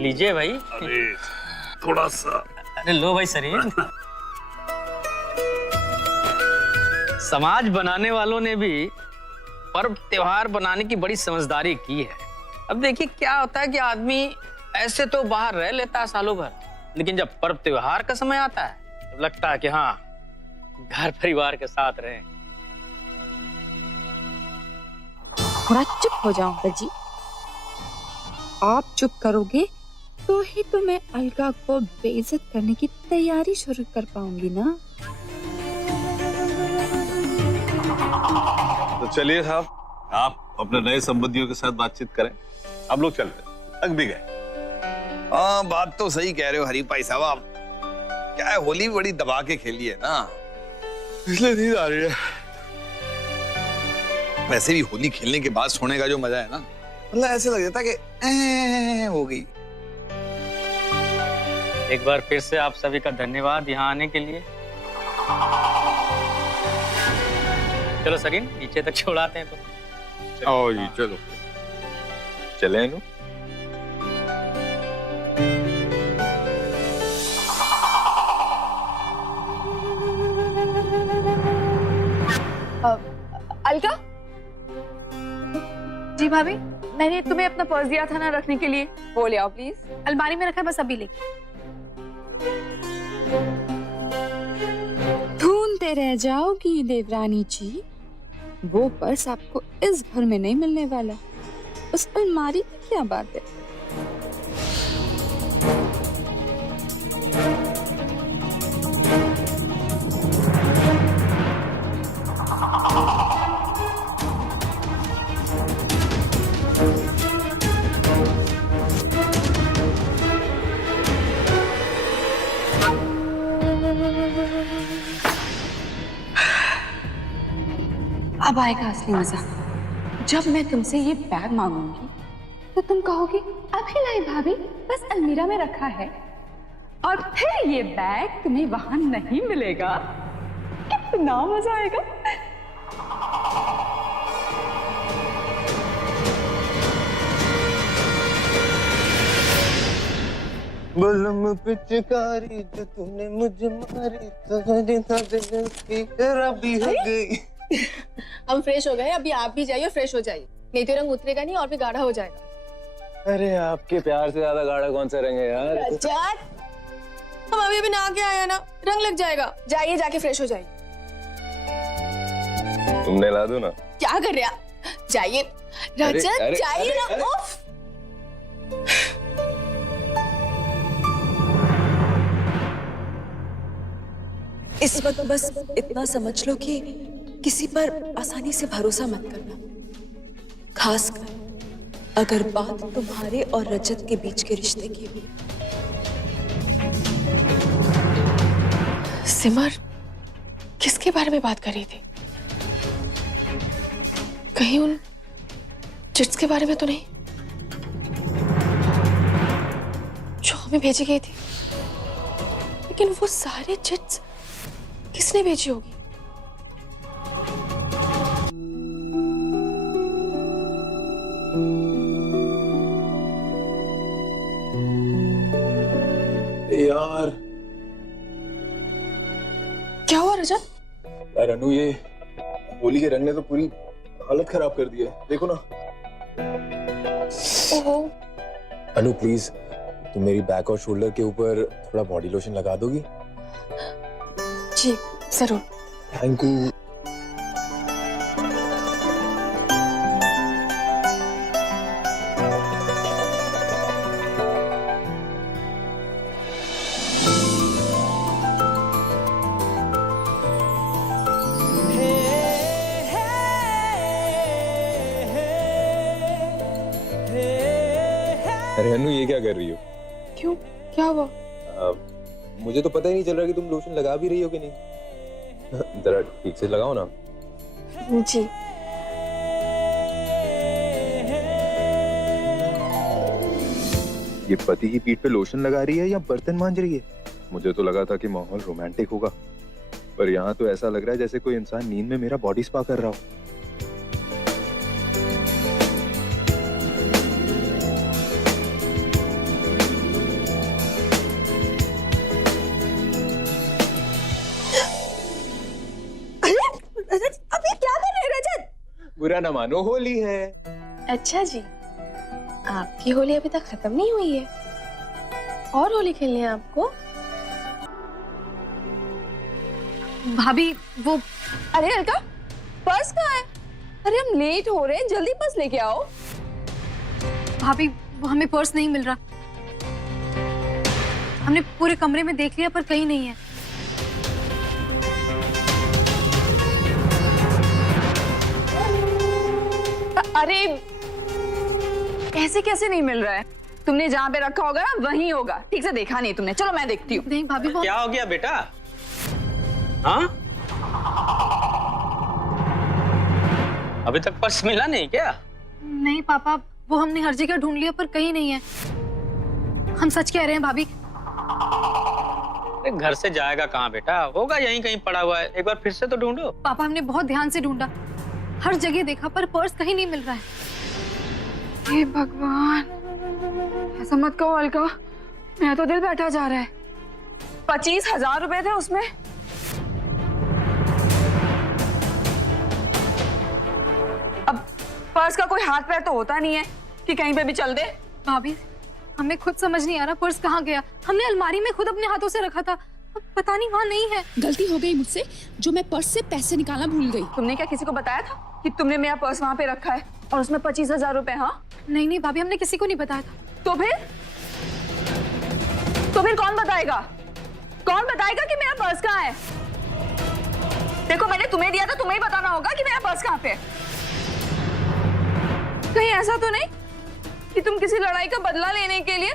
लीजिए भाई। अरे थोड़ा सा। अरे लो भाई शरीर। समाज बनाने वालों ने भी पर्व त्योहार बनाने की बड़ी समझदारी की है। अब देखिए क्या होता है कि आदमी ऐसे तो बाहर रह लेता है सालों भर, लेकिन जब पर्व त्योहार का समय आता है तो लगता है कि हाँ, घर परिवार के साथ रहें। थोड़ा चुप हो जाओ अंकल जी। आप चुप करोगे तो ही तो मैं अलका को बेइज्जत करने की तैयारी शुरू कर पाऊंगी ना। तो चलिए साहब, आप अपने नए संबंधियों के साथ बातचीत करें। हम लोग चलते हैं, थक भी गए। हाँ, बात तो सही कह रहे हो हरी भाई साहब। आप क्या है, होली बड़ी दबा के खेली है ना, इसलिए नींद आ रही है। वैसे भी होली खेलने के बाद सोने का जो मजा है ना, मतलब ऐसे लग जाता कि हो गई। एक बार फिर से आप सभी का धन्यवाद यहाँ आने के लिए। चलो सरीन, नीचे तक छोड़ाते हैं तो। आओ जी, चलो चले नु। अलका जी भाभी, मैंने तुम्हें अपना पर्स दिया था ना रखने के लिए, वो ले आओ प्लीज। अलमारी में रखा है, बस अभी लेके। ढूंढते रह जाओगी देवरानी जी, वो पर्स आपको इस घर में नहीं मिलने वाला। उस अलमारी की क्या बात है। अब आएगा असली मजा। जब मैं तुमसे ये बैग मांगूंगी तो तुम कहोगी अभी लाई भाभी, बस अलमीरा में रखा है, और फिर ये बैग तुम्हें वहां नहीं मिलेगा। कितना मजा आएगा। बलम पिचकारी जो तूने मुझे मारी तो की खराबी हो गई। हम फ्रेश हो गए, अभी आप भी जाइए फ्रेश हो जाइए, नहीं तो रंग उतरेगा नहीं और भी गाढ़ा हो जाएगा। अरे आपके प्यार से ज्यादा गाढ़ा कौन सा रंग है यार। हम अभी नहा के आए ना, रंग लग जाएगा। जाइए, जाके फ्रेश हो जाइए। तुमने ला दो ना। क्या कर रहे आप, जाइए रजत, जाइए ना। उफ। इस वक्त बस इतना समझ लो कि किसी पर आसानी से भरोसा मत करना, खासकर अगर बात तुम्हारे और रजत के बीच के रिश्ते की हो। सिमर किसके बारे में बात कर रही थी? कहीं उन चिट्स के बारे में तो नहीं जो हमें भेजी गई थी? लेकिन वो सारे चिट्स किसने भेजी होगी? यार क्या हुआ रजत? यार अनु, ये होली के रंग ने तो पूरी हालत खराब कर दी है, देखो ना। ओहो। अनु प्लीज, तुम मेरी बैक और शोल्डर के ऊपर थोड़ा बॉडी लोशन लगा दोगी? जी जरूर। Thank you. अरे अनु, ये क्या कर रही हो? क्यों, क्या हुआ? मुझे तो पता ही नहीं चल रहा कि तुम लोशन लगा भी रही हो कि नहीं। जरा ठीक से लगाओ ना। जी। ये पति की पीठ पे लोशन लगा रही है या बर्तन मांज रही है? मुझे तो लगा था कि माहौल रोमांटिक होगा, पर यहाँ तो ऐसा लग रहा है जैसे कोई इंसान नींद में मेरा बॉडी स्पा कर रहा हो। रजत अभी क्या कर रहे हैं रजत? बुरा ना मानो, होली है। अच्छा जी, आपकी होली अभी तक खत्म नहीं हुई है और होली खेलनी है आपको? भाभी वो अरे अलका, पर्स कहाँ है? अरे हम लेट हो रहे हैं, जल्दी पर्स लेके आओ। भाभी वो हमें पर्स नहीं मिल रहा। हमने पूरे कमरे में देख लिया पर कहीं नहीं है। अरे ऐसे कैसे नहीं मिल रहा है? तुमने जहाँ पे रखा होगा ना वहीं होगा। ठीक से देखा नहीं तुमने। चलो मैं देखती हूँ। नहीं भाभी वो क्या हो गया बेटा? हाँ, अभी तक पर्स मिला नहीं क्या? नहीं पापा, वो हमने हर जगह ढूंढ लिया पर कहीं नहीं है। हम सच कह रहे हैं भाभी। अरे घर से जाएगा कहाँ बेटा? होगा यहीं कहीं पड़ा हुआ है, एक बार फिर से तो ढूंढो। पापा हमने बहुत ध्यान से ढूंढा, हर जगह देखा पर पर्स कहीं नहीं मिल रहा है। हे भगवान, ऐसा मत कहो अलका, मेरा तो दिल बैठा जा रहा है। 25,000 रुपए थे उसमें। अब पर्स का कोई हाथ पैर तो होता नहीं है कि कहीं पे भी चल दे। भाभी हमें खुद समझ नहीं आ रहा पर्स कहाँ गया। हमने अलमारी में खुद अपने हाथों से रखा था, अब पता नहीं वहाँ नहीं है। गलती हो गई मुझसे जो मैं पर्स से पैसे निकालना भूल गई। तुमने क्या किसी को बताया था कि तुमने मेरा पर्स वहाँ पे रखा है और उसमें 25,000 रुपए? हाँ नहीं नहीं भाभी, हमने किसी को नहीं बताया था। तो फिर कौन बताएगा? कौन बताएगा कि मेरा पर्स कहाँ है? देखो मैंने तुम्हें दिया था, तुम्हें ही बताना होगा कि मेरा पर्स कहाँ पे है। कहीं ऐसा तो नहीं कि तुम किसी लड़ाई का बदला लेने के लिए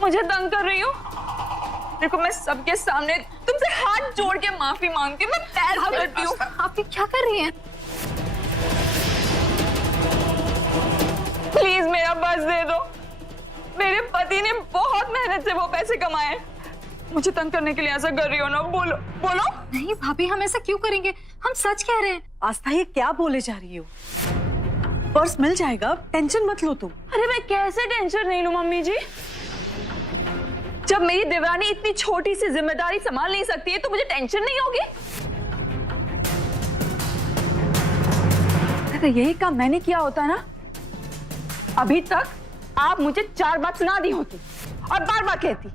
मुझे तंग कर रही हो? देखो मैं सबके सामने तुमसे हाथ जोड़ के माफी मांगती हूँ, मैं पैर पकड़ती हूँ। आप ये क्या कर रही हैं? प्लीज मेरा पर्स दे दो। मेरे पति ने बहुत मेहनत से वो पैसे कमाए हैं। मुझे तंग करने के लिए ऐसा कर रही हो ना? बोलो बोलो। नहीं भाभी, हम ऐसा क्यों करेंगे? हम सच कह रहे हैं। आस्था ये क्या बोले जा रही हो? पर्स मिल जाएगा, टेंशन मत लो तुम। अरे मैं कैसे टेंशन नहीं लूं मम्मी जी? जब मेरी देवरानी इतनी छोटी सी जिम्मेदारी संभाल नहीं सकती है तो मुझे टेंशन नहीं होगी? अगर यही काम मैंने किया होता ना, अभी तक आप मुझे 4 बात सुना दी होती और बार बार कहती,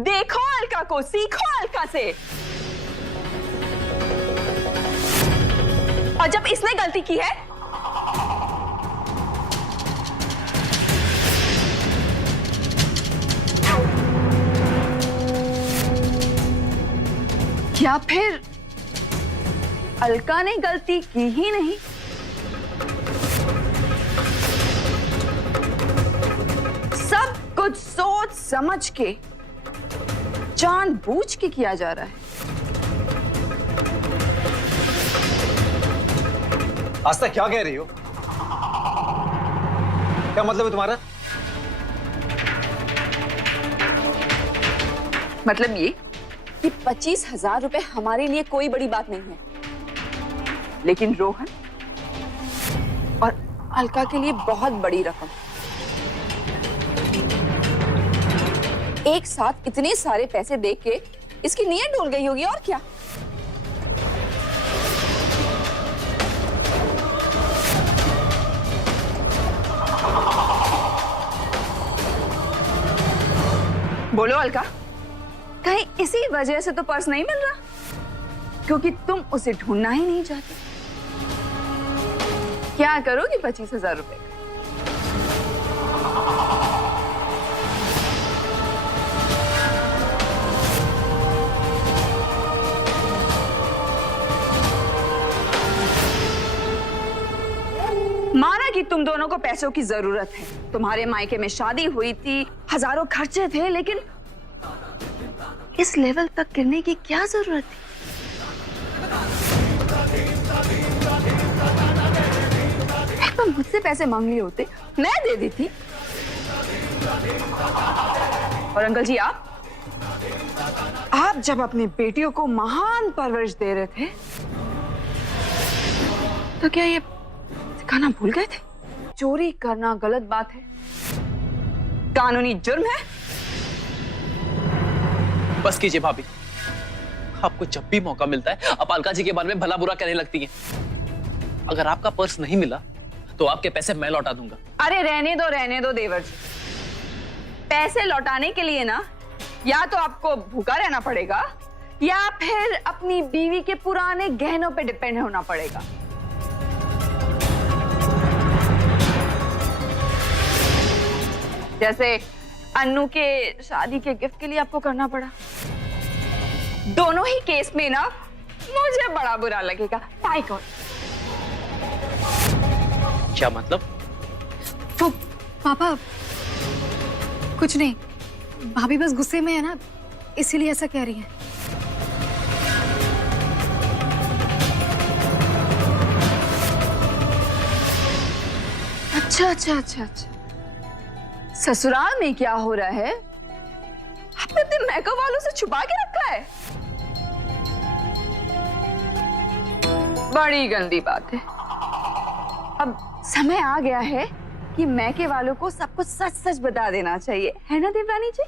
देखो अलका को, सीखो अलका से। और जब इसने गलती की है या फिर अलका ने गलती की ही नहीं, सब कुछ सोच समझ के जानबूझ के किया जा रहा है। आस्था क्या कह रही हो? क्या मतलब है तुम्हारा? मतलब ये कि 25,000 रुपए हमारे लिए कोई बड़ी बात नहीं है, लेकिन रोहन और अलका के लिए बहुत बड़ी रकम। एक साथ इतने सारे पैसे देख के इसकी नीयत डूल गई होगी, और क्या। बोलो अलका, कहीं इसी वजह से तो पर्स नहीं मिल रहा, क्योंकि तुम उसे ढूंढना ही नहीं चाहते। क्या करोगी 25,000 रुपए? माना कि तुम दोनों को पैसों की जरूरत है, तुम्हारे मायके में शादी हुई थी, हजारों खर्चे थे, लेकिन इस लेवल तक गिरने की क्या जरूरत थी? तो मुझसे पैसे मांग लिए होते, मैं दे देती। और अंकल जी, आप जब अपनी बेटियों को महान परवरिश दे रहे थे तो क्या ये सिखाना भूल गए थे? चोरी करना गलत बात है, कानूनी जुर्म है। बस कीजिए भाभी, आपको जब भी मौका मिलता है आप अलका जी के बारे में भला बुरा कहने लगती हैं। अगर आपका पर्स नहीं मिला तो आपके पैसे मैं लौटा दूंगा। अरे रहने दो देवर जी। पैसे लौटाने के लिए ना या तो आपको भूखा रहना पड़ेगा या फिर अपनी बीवी के पुराने गहनों पे डिपेंड होना पड़ेगा। जैसे अन्नू के शादी के गिफ्ट के लिए आपको करना पड़ा। दोनों ही केस में ना मुझे बड़ा बुरा लगेगा। By God. क्या मतलब? वो पापा कुछ नहीं, भाभी बस गुस्से में है ना, इसीलिए ऐसा कह रही है। अच्छा। ससुराल में क्या हो रहा है आपने अपने मेकअप वालों से छुपा के रखा है? बड़ी गंदी बात है। अब समय आ गया है कि मैके वालों को सब कुछ सच सच बता देना चाहिए, है ना देवरानी जी?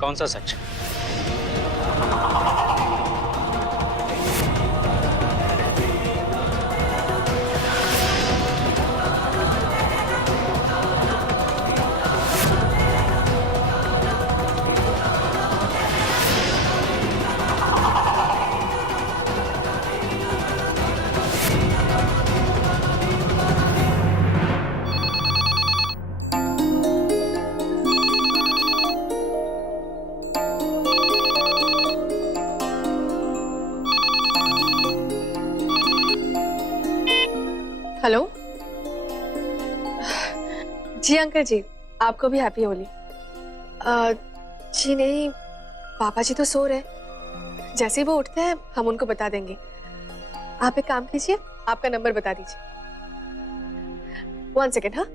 कौन सा सच? हेलो जी अंकल जी, आपको भी हैप्पी होली। जी नहीं, पापा जी तो सो रहे, जैसे ही वो उठते हैं हम उनको बता देंगे। आप एक काम कीजिए, आपका नंबर बता दीजिए। 1 सेकेंड। हाँ